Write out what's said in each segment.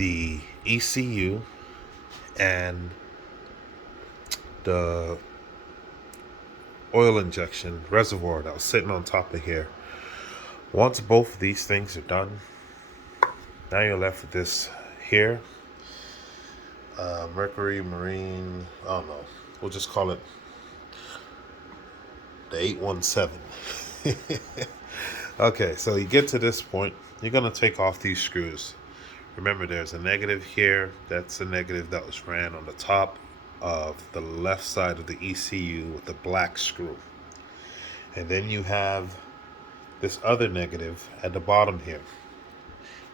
the ECU and the oil injection reservoir that was sitting on top of here. Once both of these things are done, now you're left with this here. Mercury Marine, I don't know. We'll just call it the 817. Okay, so you get to this point, you're going to take off these screws. Remember, there's a negative here. That's a negative that was ran on the top of the left side of the ECU with the black screw. And then you have this other negative at the bottom here.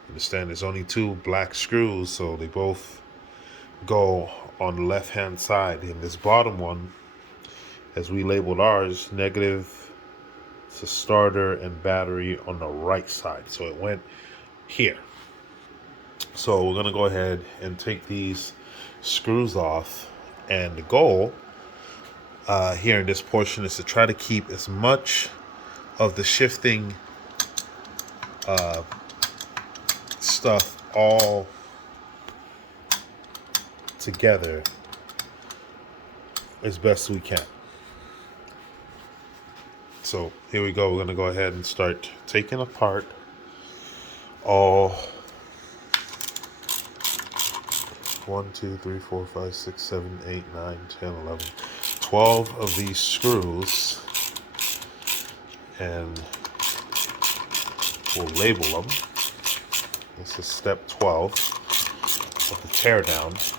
Understand, there's only two black screws, so they both go on the left hand side. And this bottom one, as we labeled ours, negative to starter and battery on the right side. So it went here. So we're gonna go ahead and take these screws off, and the goal here in this portion is to try to keep as much of the shifting stuff all together as best we can. So here we go. We're going to go ahead and start taking apart all 1, 2, 3, 4, 5, 6, 7, 8, 9, 10, 11, 12 of these screws, and we'll label them. This is step 12 of the teardown.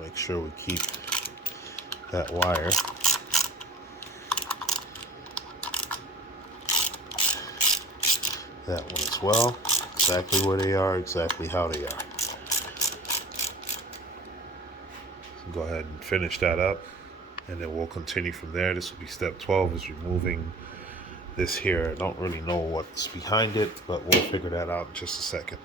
Make sure we keep that wire. That one as well. Exactly where they are, exactly how they are. So go ahead and finish that up, and then we'll continue from there. This will be step 12, is removing this here. I don't really know what's behind it, but we'll figure that out in just a second.